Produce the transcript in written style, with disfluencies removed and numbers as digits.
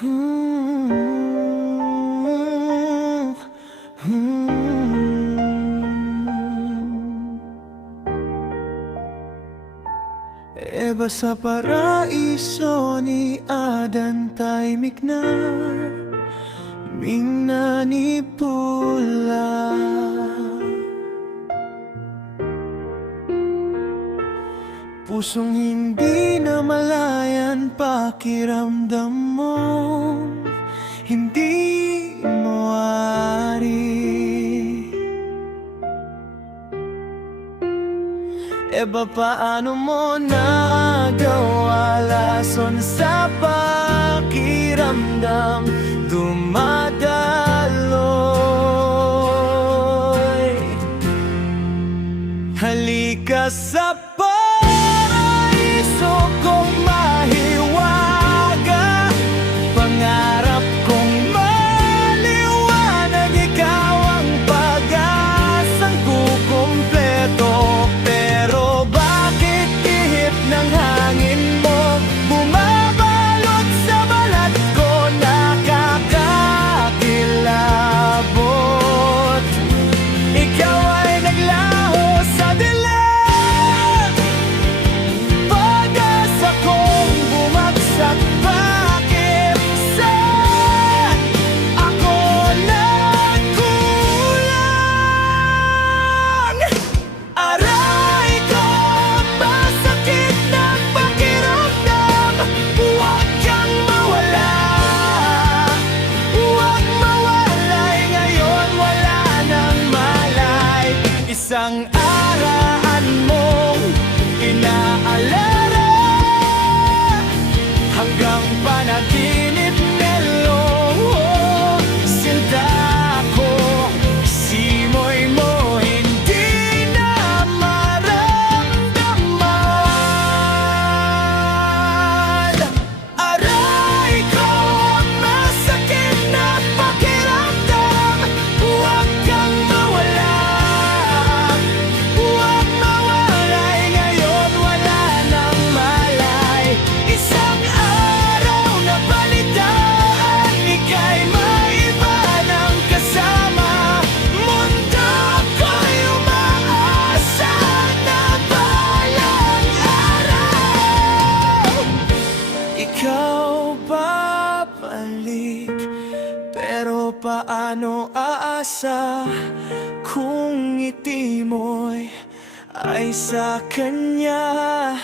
Eba sa paraiso ni Adan tahimik na mingna ni pula. Pusong hindi na malayan, pakiramdam mo hindi mawari. Eba paano mo nagawa, lason sa pakiramdam dumadaloy. Halika sa paraiso kong mahiwaga, pangarap kong maliwanag, ikaw ang pag-asang kukumpleto. Pero bakit ihip ng hangin mo bumabalot sa balat ko, nakakakilabot? Ikaw ay naglaho sa dilim, pag-asa kong bumagsak. Bakit saan ako nagkulang? Aray ko, masakit ng pakiramdam. Huwag kang mawala, huwag mawalay. Ngayon wala nang malay. Isang araan mong inaalala, hanggang panaginip nelo. Sinta ko, simoy mo hindi na maramdaman. Aray ko, masakit na pakiramdam. Huwag kang mawala, huwag mawalay. Ngayon wala nang malay. Isang araw na balitaan, ika'y maiba ng kasama. Mundo ko'y umaasa na balang araw ikaw babalik. Pero paano aasa kung ngiti mo'y ay sa kanya?